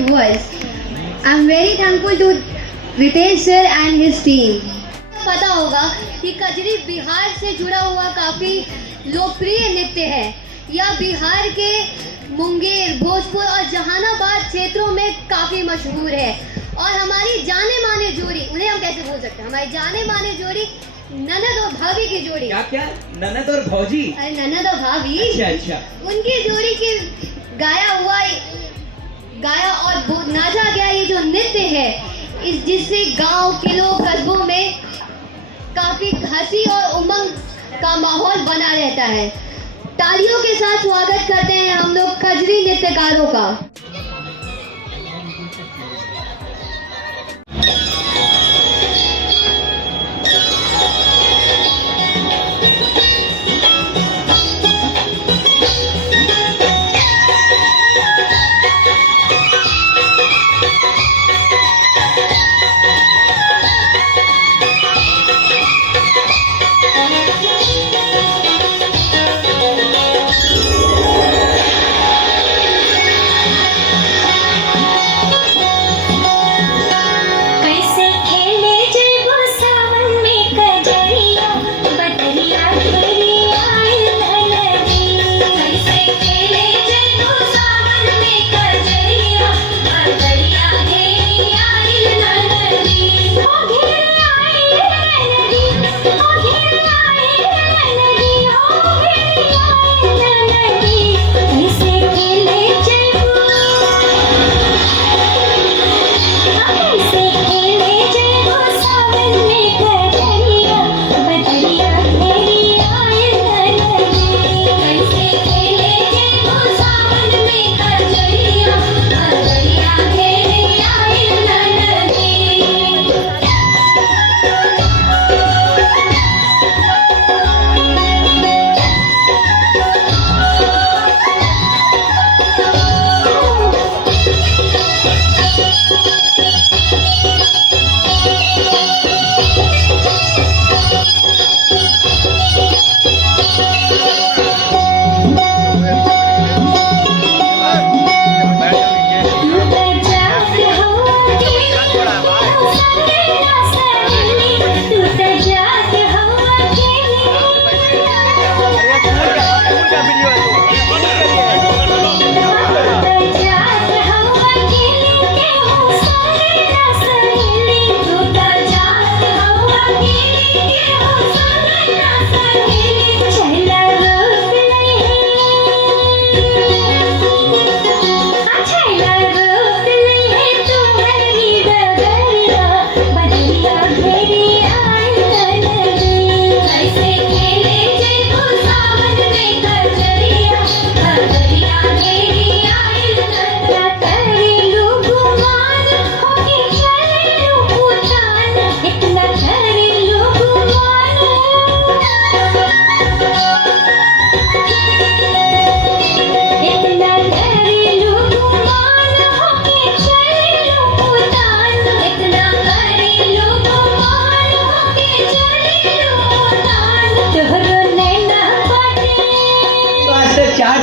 it was. I'm very thankful to Ritesh sir and his team. पता होगा कि कजरी बिहार से जुड़ा हुआ काफ़ी लोकप्रिय नृत्य है। यह बिहार के मुंगेर, भोजपुर और जहानाबाद क्षेत्रों में काफ़ी मशहूर है। और हमारी जाने माने जोड़ी, उन्हें हम कैसे भूल सकते हैं, हमारी जाने माने जोड़ी ननद और भाभी की जोड़ी। क्या ननद और भौजी? अरे ननद और भाभी। अच्छा। उनकी जोड़ी की गाया और नाचा गया ये जो नृत्य है, जिससे गांव, किलों, कस्बों में काफी हंसी और उमंग का माहौल बना रहता है। तालियों के साथ स्वागत करते हैं हम लोग कजरी नृत्यकारों का।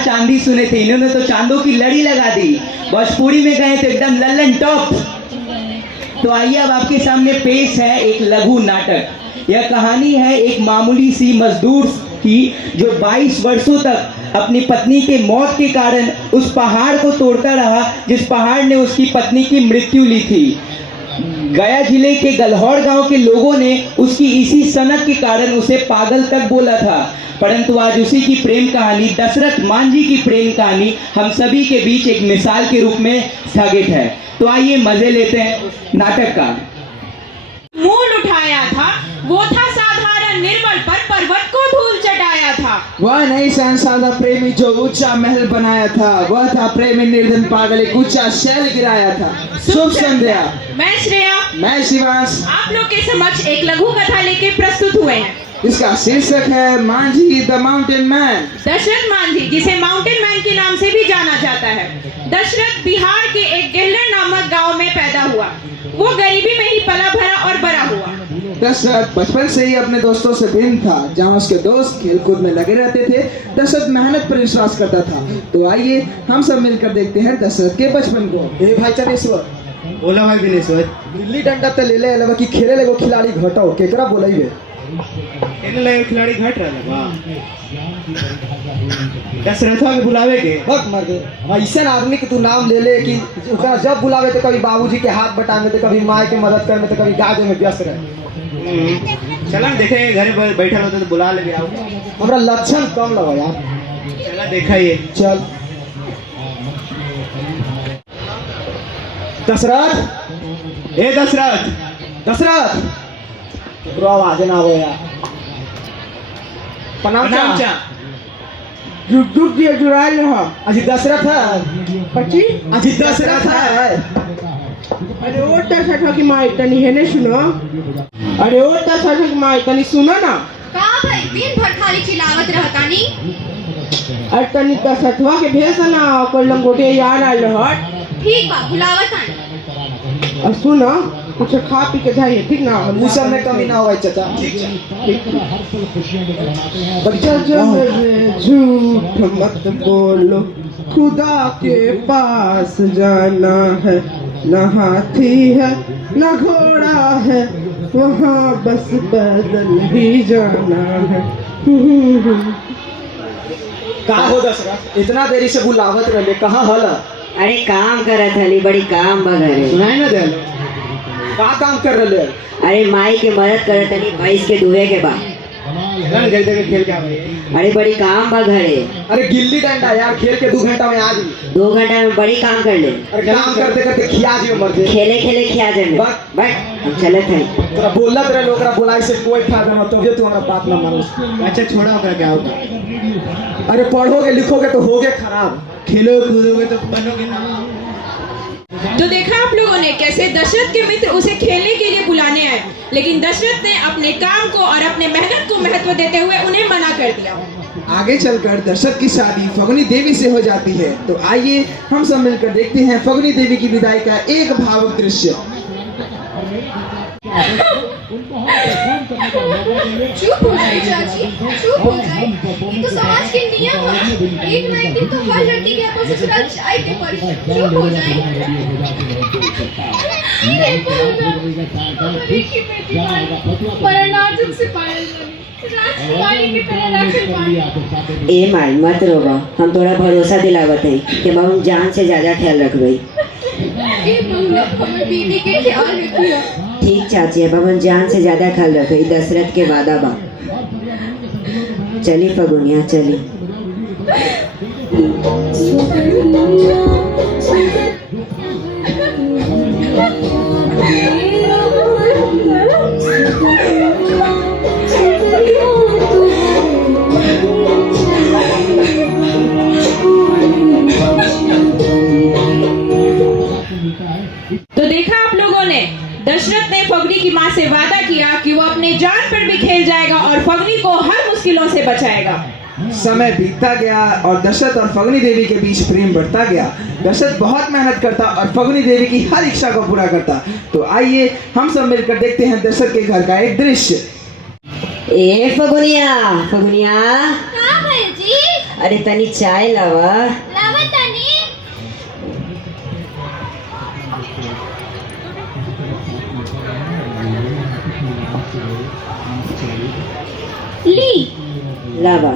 चांदी सुने थे, इन्होंने तो चांदों की लड़ी लगा दी। भोजपुरी में गए तो एकदम लल्लन टॉप। तो आइए अब आपके सामने पेश है एक लघु नाटक। यह कहानी है एक मामूली सी मजदूर की जो 22 वर्षों तक अपनी पत्नी के मौत के कारण उस पहाड़ को तोड़ता रहा जिस पहाड़ ने उसकी पत्नी की मृत्यु ली थी। गया जिले के गलहौर गांव के लोगों ने उसकी इसी सनक के कारण उसे पागल तक बोला था। परंतु आज उसी की प्रेम कहानी, दशरथ मांझी की प्रेम कहानी हम सभी के बीच एक मिसाल के रूप में स्थगित है। तो आइए मजे लेते हैं नाटक का। मूल उठाया था वो था साधारण निर्मल, पर पर्वत को धूल चटाया था। वह नहीं संसाधा प्रेमी जो ऊंचा महल बनाया था, वह था प्रेमी निर्धन पागल एक ऊंचा शैल गिराया था। शुभ संध्या। मैं श्रेया, मैं शिवांश आप लोग के समक्ष एक लघु कथा लेके प्रस्तुत हुए हैं। इसका शीर्षक है Manjhi the mountain man. Dashrath Manjhi, जिसे माउंटेन मैन के नाम से भी जाना जाता है। दशरथ बिहार के एक गहलन नामक गांव में पैदा हुआ। वो गरीबी में ही पला भरा और बड़ा हुआ। दशरथ बचपन से ही अपने दोस्तों से भिन्न था। जहाँ उसके दोस्त खेलकूद में लगे रहते थे, दशरथ मेहनत पर विश्वास करता था। तो आइए हम सब मिलकर देखते हैं दशरथ के बचपन को। ए भाई चनेश्वर, बोला भाई दिनेश्वर, गिल्ली डंडा ते ले ले अलवा कि खेले लेगो खिलाड़ी घटाओ केकरा बोलाइबे। खेलने लगे खिलाड़ी घट रहा था। दशरथवा के बुलावे के बक मर दे ऐसा आदमी के तू नाम ले ले कि ओकरा जब बुलावे तो कभी बाबूजी के हाथ बटावे तो कभी माँ के मदद करे तो कभी गाजे में व्यस्त रहे। चला देखे घर पर बैठा होता तो बुला लेके आओ। हमरा लक्षण कम लगा यार। चला देखा ये। चल दशरथ, ए दशरथ, दशरथ ब्रो आवाज ना हो यार। प्रणाम प्रणाम चा। जुग जुग दिए जुराइल हो। अजी दशरथ है पची, अजी दशरथ है। अरे ओ दशरथ की माई तनी है ने सुनो। अरे ओ दशरथ की माई तनी सुनो ना। का भाई दिन भर खाली चिल्लावत रहतानी। अरे तनी दशरथवा के भेज ना ओकर लंगोटे यार आइल हट। ठीक बा बुलावत आनी। और सुनो कुछ खा पी के जाइए ठीक ना। मुसर में कमी ना होए चाचा। बच्चा जब झूठ मत बोलो, खुदा के पास जाना है। न हाथी है न घोड़ा है, वहाँ बस पैदल ही जाना है। कहाँ हो दशरथ, इतना देरी से बुलावत रहे कहाँ हल? अरे काम करत हली, बड़ी काम बघरे। सुनाई ना दे का काम कर रहे? अरे माई के मदद करत हली भैंस के दुहे के बाद। रन जल्दी के खेल के आ भाई। अरे बड़ी काम बघरे। अरे गिल्ली डंडा यार खेल के 2 घंटा में आ गई। 2 घंटा में बड़ी काम कर ले। अरे काम करते करते खिया जी मर दे। खेले खेले खिया दे में। बस। बट हम चलत हैं। तोरा बोलत रहे लोग बुलाई से कोई फायदा ना, तो तू हमारा बात ना मानो। अच्छा छोड़ा होगा क्या होगा। अरे पढ़ोगे लिखोगे तो होगे खराब, खेलो कूदोगे तो बनोगे ना। तो देखा आप लोगों ने कैसे दशरथ के मित्र उसे खेलने के लिए बुलाने आए, लेकिन दशरथ ने अपने काम को और अपने मेहनत को महत्व देते हुए उन्हें मना कर दिया। आगे चलकर दशरथ की शादी फगुनी देवी से हो जाती है। तो आइए हम सब मिलकर देखते हैं फगुनी देवी की विदाई का एक भावुक दृश्य। चुप हो जाए चाची, चुप हो जाए। ये तो समाज के नियम है। एक ना एक दिन तो हर लड़की के अपन ससुराल जाए के पड़ी। चुप हो जाए। पर नाजुक से पायल बनी, राजकुमारी की तरह रखल पानी। ए माई मत रोवा, हम थोड़ा भरोसा दिलावत है कि हम जान से ज्यादा ख्याल रखबई। ए बउआ हमर बीवी के ख्याल रखियो। ठीक चाची, अब हम जान से ज्यादा ख्याल रखबई। दशरथ के वादा बा। चली फगुनिया चली। तो देखा आप लोगों ने, दशरथ ने फगनी की माँ से वादा किया कि वो अपने जान पर भी खेल जाएगा और फगनी को हर मुश्किलों से बचाएगा। समय बीतता गया और दशरथ और फगुनी देवी के बीच प्रेम बढ़ता गया। दशरथ बहुत मेहनत करता और फगुनी देवी की हर इच्छा को पूरा करता। तो आइए हम सब मिलकर देखते हैं दशरथ के घर का एक दृश्य। ए फगुनिया, फगुनिया। हां भाई जी, अरे तनी चाय लावा। लावत तानी। ली लावा।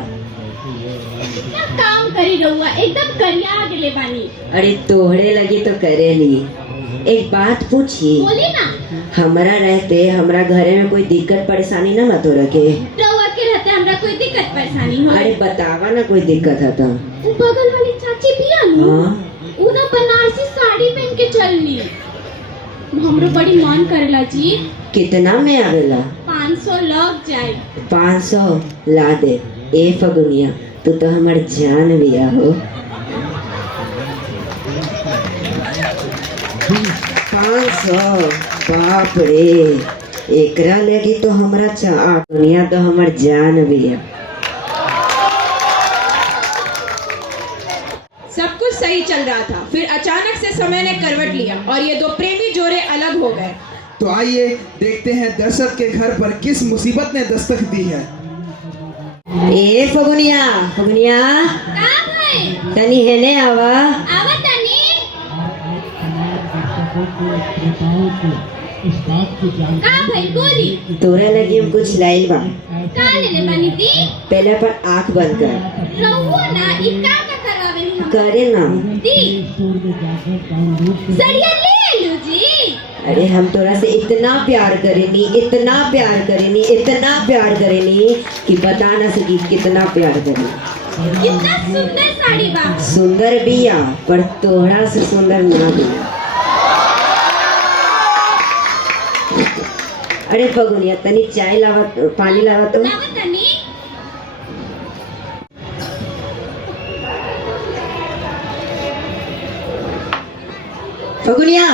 काम करी रहुआ, एकदम करिया गेले बानी। अरे तोहरे लगी तो करे ली। एक बात पूछी, बोली ना। हमरा रहते हमरा घरे में कोई दिक्कत परेशानी ना मत हो रखे। रहुआ के रहते हमरा कोई दिक्कत परेशानी हो। अरे बतावा ना कोई दिक्कत है तो। वो बगल वाली चाची भी आनी। हाँ? वो ना बनारसी साड़ी पहन के चलनी। हमरो बड़ी मन करेला जी। कितना में आवेला? 500 लग जाए। 500 ला दे। ए फगुनिया, तू तो हमार जान बिया हो। 500 बाप रे, एकरा लेगी तो हमरा दुनिया तो हमार जान बिया। सब कुछ सही चल रहा था, फिर अचानक से समय ने करवट लिया और ये दो प्रेमी जोड़े अलग हो गए। तो आइए देखते हैं दशरथ के घर पर किस मुसीबत ने दस्तक दी है। ए फगुनिया फगुनिया तनी हेने आवा। तोरा लगी हम कुछ लाइल बा। पहले पर आँख बंद कर। करे ना। अरे हम तोरा से इतना प्यार करेनी इतना प्यार करेनी इतना प्यार करेनी कि बता ना सकी कितना प्यार करेनी। कितना सुंदर साड़ी बा। सुंदर बिया पर तोहरा से सुंदर ना बिया। अरे फगुनिया तनी चाय लावा पानी लावा तो। फगुनिया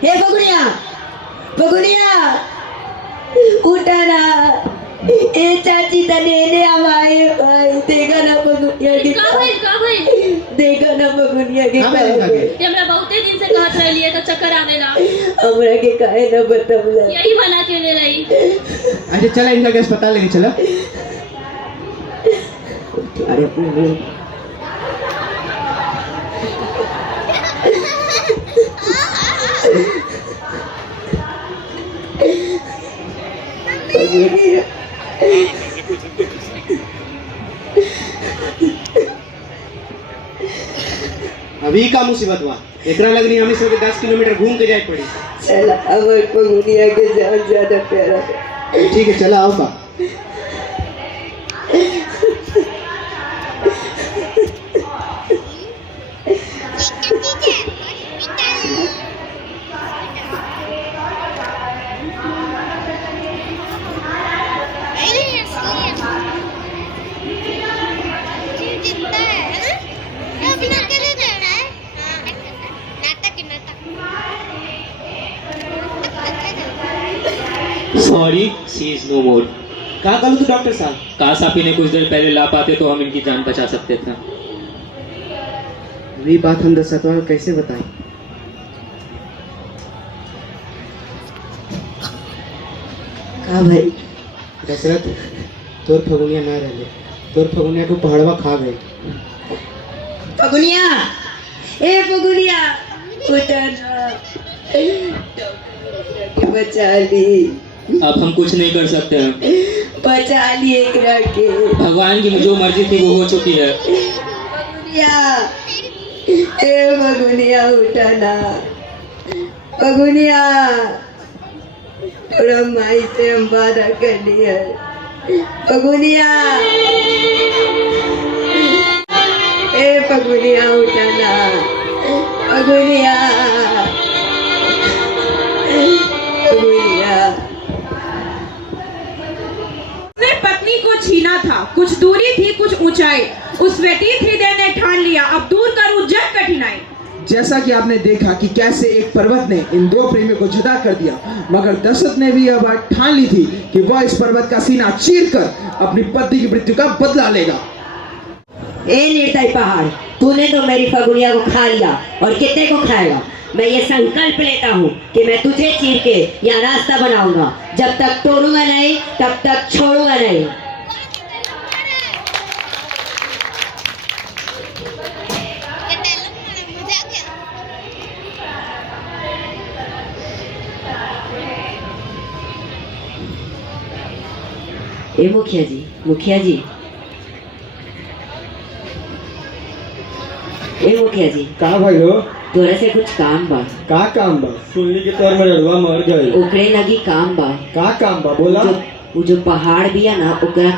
हे फगुनिया फगुनिया उठा ना। ए चाची तने आवाए देखा ना फगुनिया के देखा ना फगुनिया के हमरा बहुते दिन से कहत रहलिए तो चक्कर आवेला। हमरा के काहे ना बतावला। यही मना के ले रही। अच्छा चला इनका के अस्पताल लेके चला। अरे अपने अभी का मुसीबत हुआ एकरा लगनी हमें सब 10 किलोमीटर घूम के जाए पड़ी। चला अमर फगुनिया के जान ज्यादा प्यारा है। ठीक है चला आओ का। सॉरी सी इज नो मोर। कहाँ कल तू डॉक्टर साहब? काश आप इन्हें कुछ देर पहले ला पाते तो हम इनकी जान बचा सकते थे। वही बात हम दशरथ को कैसे बताएं? हाँ भाई दशरथ तोर फगुनिया ना रहे, तोर फगुनिया को पहाड़वा खा गए। फगुनिया ए फगुनिया उठा ना। बचा ली। अब हम कुछ नहीं कर सकते हैं। बचा ली एकरा के। भगवान की जो मर्जी थी वो हो चुकी है। फगुनिया ए फगुनिया उठा ना। फगुनिया थोड़ा माई से हम वादा कर लिया। फगुनिया ए फगुनिया उठा ना। फगुनिया फगुनिया उसने पत्नी को छीना था। कुछ दूरी थी कुछ ऊंचाई। उस व्यतीत हृदय ने ठान लिया अब दूर करूं जग कठिनाई। जैसा कि आपने देखा कि कैसे एक पर्वत ने इन दो प्रेमियों को जुदा कर दिया, मगर दशरथ ने भी यह बात ठान ली थी कि वह इस पर्वत का सीना चीरकर अपनी पत्नी की मृत्यु का बदला लेगा। ए निर्दयी पहाड़ तूने तो मेरी फगुनिया को खा लिया और कितने को खाएगा। मैं ये संकल्प लेता हूँ कि मैं तुझे चीर के यहाँ रास्ता बनाऊंगा। जब तक तोड़ूंगा नहीं तब तक छोड़ूंगा नहीं। ए मुखिया जी ए मुखिया जी का भाई हो? तोरा से कुछ काम बा। का काम बा? सुनली के तोर मरड़वा मर गए। ओकरे लगी काम बा। का काम बा बोला? वो जो पहाड़ भी है ना ओकरा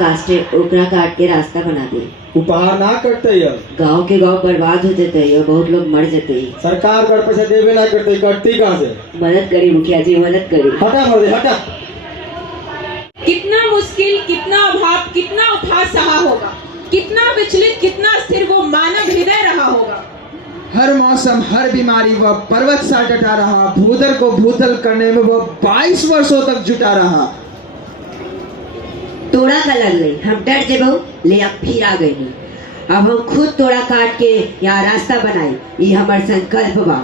काट के रास्ता बना दे। वो पहाड़ ना कटते है। गांव के गांव बर्बाद हो जाते हैं और बहुत लोग मर जाते हैं। सरकार कर पैसा देवे ना करते, कटती कहाँ से? मदद करी मुखिया जी मदद करी। हटा मर दे हटा। कितना मुश्किल कितना अभाव कितना उठा सहा होगा। कितना विचलित कितना स्थिर वो मानव हृदय रहा होगा। हर मौसम हर बीमारी वह पर्वत सा डटा रहा। भूदर को भूतल करने में वह 22 वर्षों तक जुटा रहा। तोड़ा का लग गई हम डर जेबो ले अब फिर आ गई। अब हम खुद तोड़ा काट के यहाँ रास्ता बनाई। ये हमार संकल्प बा।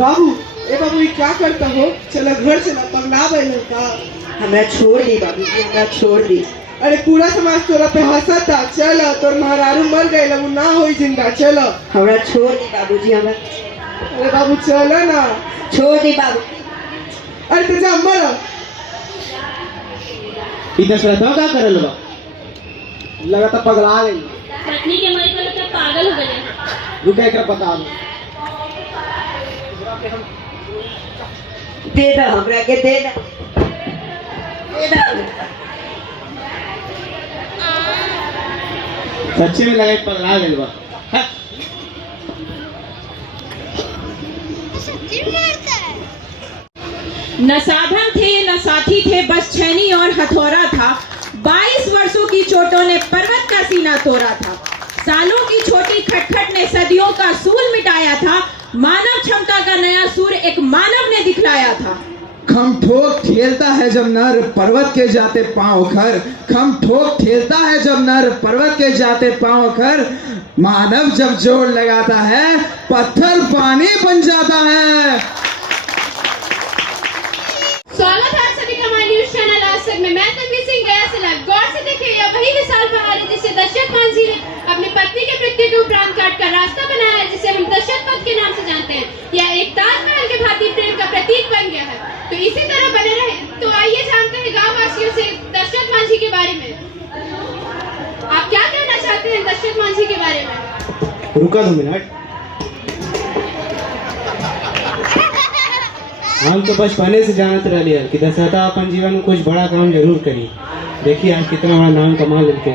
बाबू ए बाबू ये क्या करता हो? चला घर चला, पगला बैल का। हमरा छोड़ दी बाबूजी, हमरा छोड़ दी। अरे पूरा समाज तोरा पे हंसता। चल तोर महारारू मर गए, वो ना होई जिंदा। चलो हमरा छोड़ दी बाबूजी, हमरा अरे बाबू चलो ना। छोड़ दी बाबू। अरे तो जा मरो। ई दशरथ का करल बा? लगता पगला गई। पत्नी के मरे पर क्या पागल हो गए? रुके एक बता दो। दे दो हमरा के, दे दो, दे दो। सच्चे में लगा पगला गइल बा। न साधन थे न साथी थे, बस छैनी और हथौड़ा था। 22 वर्षों की चोटों ने पर्वत का सीना तोड़ा था। सालों की छोटी खटखट ने सदियों का सूल मिटाया था। मानव क्षमता का नया सूर एक मानव ने दिखलाया था। खम ठोक ठेलता है जब नर पर्वत के जाते पांव खर। खम ठोक ठेलता है जब नर पर्वत के जाते पांव खर। मानव जब जोर लगाता है पत्थर पानी बन जाता है। स्वागत है सभी का हमारे न्यूज चैनल आज तक में। मैं तन्वी सिंह गया से लाइव। गौर से देखिए, यह वही विशाल पहाड़ है जिसे दशरथ मांझी ने अपनी पत्नी के मृत्यु के उपरांत काटकर रास्ता बनाया है, जिसे हम दशरथ पथ के नाम से जानते हैं। यह एक ताजमहल के भांति प्रेम का प्रतीक बन गया है। तो इसी तरह बने रहे। तो आइए जानते हैं गाँव वासियों से दशरथ मांझी के बारे में। आप क्या कहना चाहते हैं दशरथ मांझी के बारे में? रुका 2 मिनट। हम तो बचपने से जानते रहे कि दशरथा अपन जीवन में कुछ बड़ा काम जरूर करी। देखिए आज कितना बड़ा नाम कमा लेते।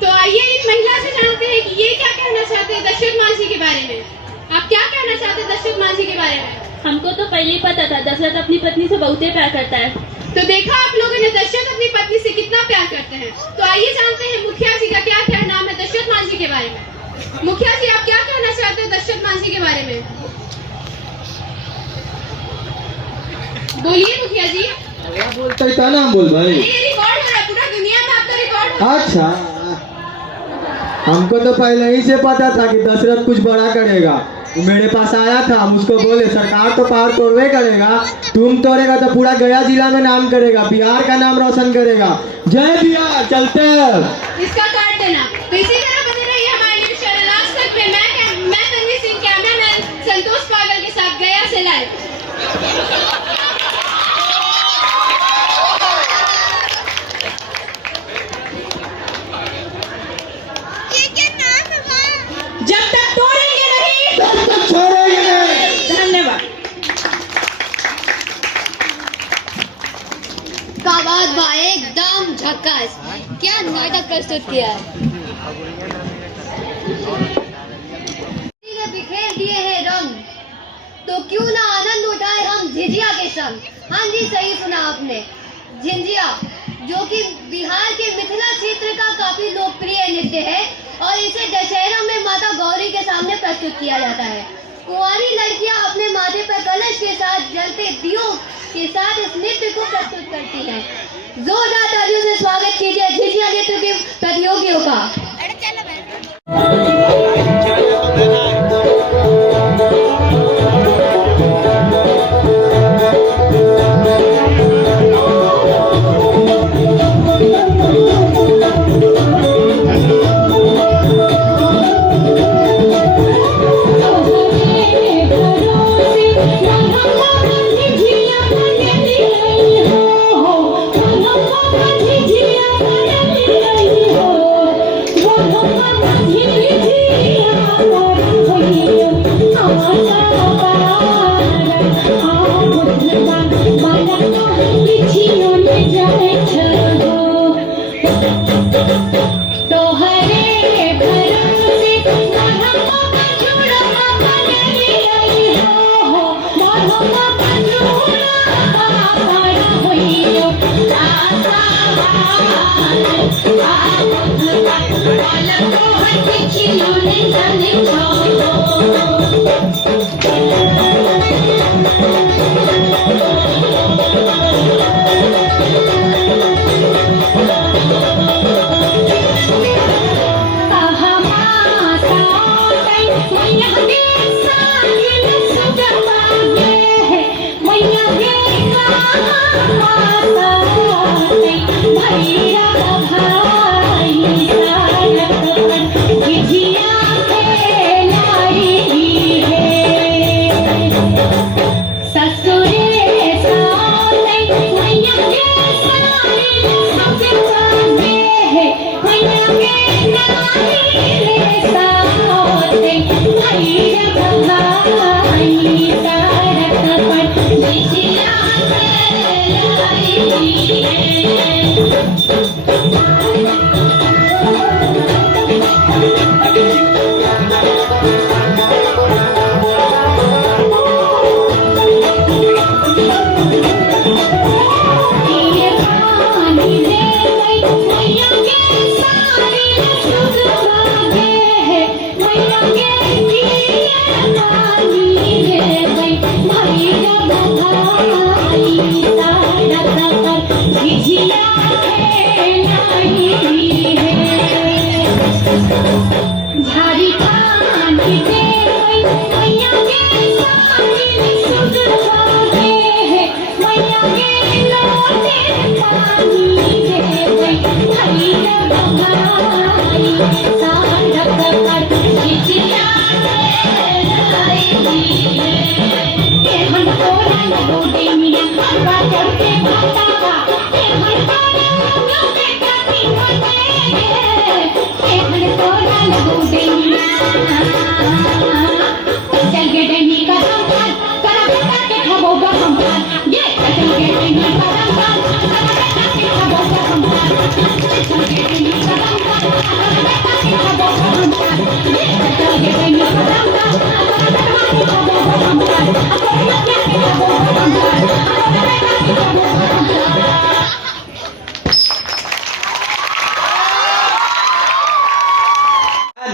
तो आइए एक महिला से जानते हैं कि ये क्या कहना चाहते हैं दशरथ मांझी के बारे में। आप क्या कहना चाहते हैं दशरथ मांझी के बारे में? हमको तो पहले ही पता था दशरथ अपनी पत्नी से बहुते प्यार करता है। तो देखा आप लोगों ने, दशरथ अपनी पत्नी से कितना प्यार करते हैं। तो आइए जानते हैं मुखिया जी का क्या कहना है दशरथ मांझी के बारे में। मुखिया जी, आप क्या कहना चाहते हैं दशरथ मांझी के बारे में? बोलिए मुखिया जी। बोलते ही नाम बोल भाई। ये रिकॉर्ड हो रहा है, पूरा दुनिया में आपका रिकॉर्ड हो रहा है। अच्छा, हमको तो पहले ही से पता था कि दशरथ कुछ बड़ा करेगा। वो मेरे पास आया था, हम उसको बोले सरकार तो पहाड़ तोड़वे करेगा, तुम तोड़ेगा तो पूरा गया जिला में नाम करेगा, बिहार का नाम रोशन करेगा। जय बिहार। चलते इसका काट देना। तो इसी तरह बने रहिए हमारे न्यूज चैनल आज तक में। मैं तन्वी सिंह, कैमरामैन संतोष पागल के साथ गया से लाइव। जब तक तोड़ेंगे नहीं तब तक छोड़ेंगे नहीं। धन्यवाद। का बात बा, एकदम झक्कास। क्या नाटक प्रस्तुत किया है। बिखेर दिए हैं रंग, तो क्यों ना आनंद उठाए हम झिझिया के संग। हाँ जी, सही सुना आपने। झिझिया जो कि बिहार के मिथिला क्षेत्र का काफी लोकप्रिय नृत्य है और इसे दशहरा में माता गौरी के सामने प्रस्तुत किया जाता है। कुंवारी लड़कियां अपने माथे पर कलश के साथ जलते दियों के साथ इस नृत्य को प्रस्तुत करती हैं। जोरदार तालियों से स्वागत कीजिए झिझिया नृत्य के प्रतियोगियों का। Yeah.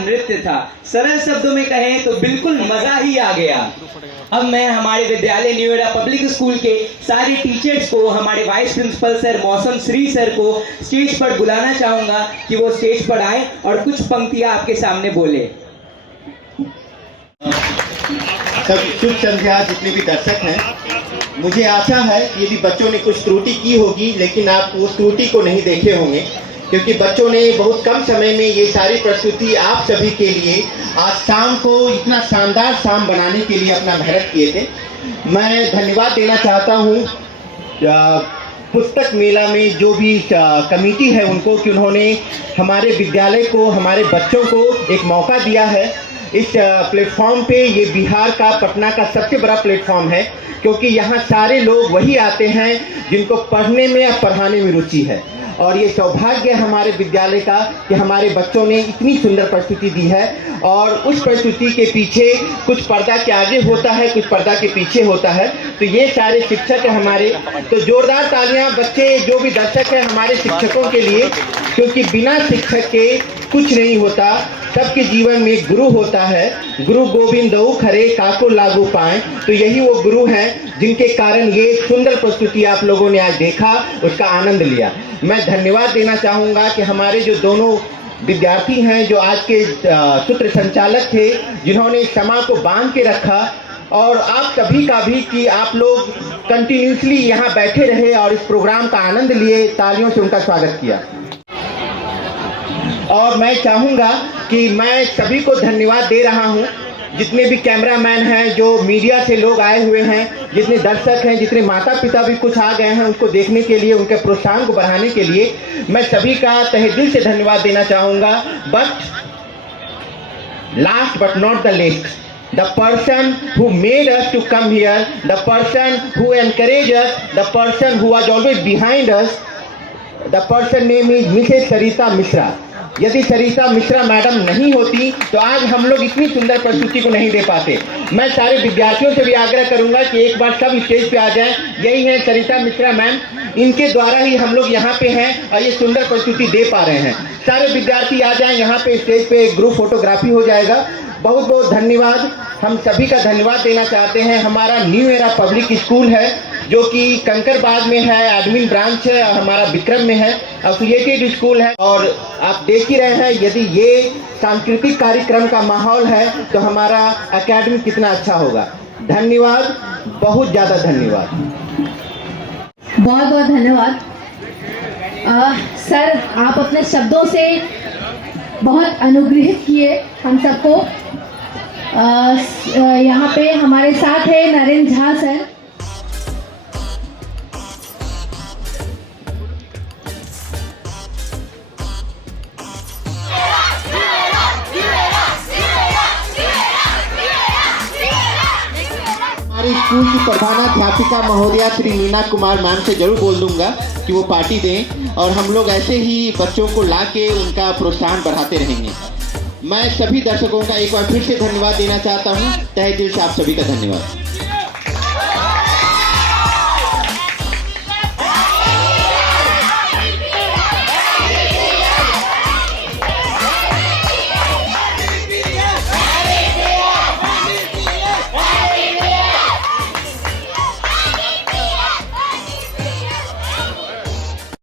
नृत्य था। सरल शब्दों में कहें तो बिल्कुल मजा ही आ गया। अब मैं हमारे विद्यालय न्यू एरा पब्लिक स्कूल के सारे टीचर्स को, हमारे वाइस प्रिंसिपल सर मौसम श्री सर को स्टेज पर बुलाना चाहूंगा कि वो स्टेज पर आए और कुछ पंक्तियां आपके सामने बोले। सब शुभ संध्या जितने भी दर्शक हैं, मुझे आशा है कि यदि बच्चों ने कुछ त्रुटि की होगी लेकिन आप उस त्रुटि को नहीं देखे होंगे, क्योंकि बच्चों ने बहुत कम समय में ये सारी प्रस्तुति आप सभी के लिए आज शाम को इतना शानदार शाम बनाने के लिए अपना मेहनत किए थे। मैं धन्यवाद देना चाहता हूँ पुस्तक मेला में जो भी कमेटी है उनको, कि उन्होंने हमारे विद्यालय को, हमारे बच्चों को एक मौका दिया है इस प्लेटफॉर्म पे। ये बिहार का, पटना का सबसे बड़ा प्लेटफॉर्म है, क्योंकि यहाँ सारे लोग वही आते हैं जिनको पढ़ने में या पढ़ाने में रुचि है। और ये सौभाग्य है हमारे विद्यालय का कि हमारे बच्चों ने इतनी सुंदर प्रस्तुति दी है। और उस प्रस्तुति के पीछे कुछ पर्दा के आगे होता है, कुछ पर्दा के पीछे होता है। तो ये सारे शिक्षक हैं हमारे, तो जोरदार तालियां बच्चे, जो भी दर्शक हैं हमारे शिक्षकों के लिए, क्योंकि बिना शिक्षक के कुछ नहीं होता। सबके जीवन में गुरु होता है। गुरु गोविंद दऊ खरे काको लागू पाए। तो यही वो गुरु हैं जिनके कारण ये सुंदर प्रस्तुति आप लोगों ने आज देखा, उसका आनंद लिया। मैं धन्यवाद देना चाहूँगा कि हमारे जो दोनों विद्यार्थी हैं, जो आज के सूत्र संचालक थे, जिन्होंने क्षमा को बांध के रखा, और आप सभी का भी कि आप लोग कंटिन्यूसली यहाँ बैठे रहे और इस प्रोग्राम का आनंद लिए। तालियों से उनका स्वागत किया। और मैं चाहूँगा कि मैं सभी को धन्यवाद दे रहा हूँ, जितने भी कैमरामैन हैं, जो मीडिया से लोग आए हुए हैं, जितने दर्शक हैं, जितने माता पिता भी कुछ आ गए हैं उनको देखने के लिए, उनके प्रोत्साहन को बढ़ाने के लिए मैं सभी का तहे दिल से धन्यवाद देना चाहूँगा। But last but not the least, the person who made us to come here, the person who encouraged us, the person who was always behind us, the person name is Mrs. सरिता मिश्रा। यदि सरिता Mishra madam नहीं होती तो आज हम लोग इतनी सुंदर प्रस्तुति को नहीं दे पाते। मैं सारे विद्यार्थियों से भी आग्रह करूंगा कि एक बार सब स्टेज पे आ जाएं। यही है सरिता मिश्रा मैम, इनके द्वारा ही हम लोग यहाँ पे हैं और ये सुंदर प्रस्तुति दे पा रहे हैं। सारे विद्यार्थी आ जाएं यहाँ पे, स्टेज पे एक ग्रुप फोटोग्राफी हो जाएगा। बहुत बहुत धन्यवाद। हम सभी का धन्यवाद देना चाहते हैं। हमारा न्यू एरा पब्लिक स्कूल है जो कि कंकरबाग में है, एडमिन ब्रांच है, और हमारा विक्रम में है, एफिलिएटेड स्कूल है। और आप देख ही रहे हैं, यदि ये सांस्कृतिक कार्यक्रम का माहौल है तो हमारा एकेडमी कितना अच्छा होगा। धन्यवाद, बहुत ज़्यादा धन्यवाद। बहुत बहुत धन्यवाद सर, आप अपने शब्दों से बहुत अनुग्रहित किए हम सबको। यहाँ पे हमारे साथ है नरेंद्र झा सर। हमारे स्कूल की प्रधानाध्यापिका महोदया श्री मीना कुमार मैम से जरूर बोल दूंगा कि वो पार्टी दें और हम लोग ऐसे ही बच्चों को ला के उनका प्रोत्साहन बढ़ाते रहेंगे। मैं सभी दर्शकों का एक बार फिर से धन्यवाद देना चाहता हूँ। तहे दिल से आप सभी का धन्यवाद।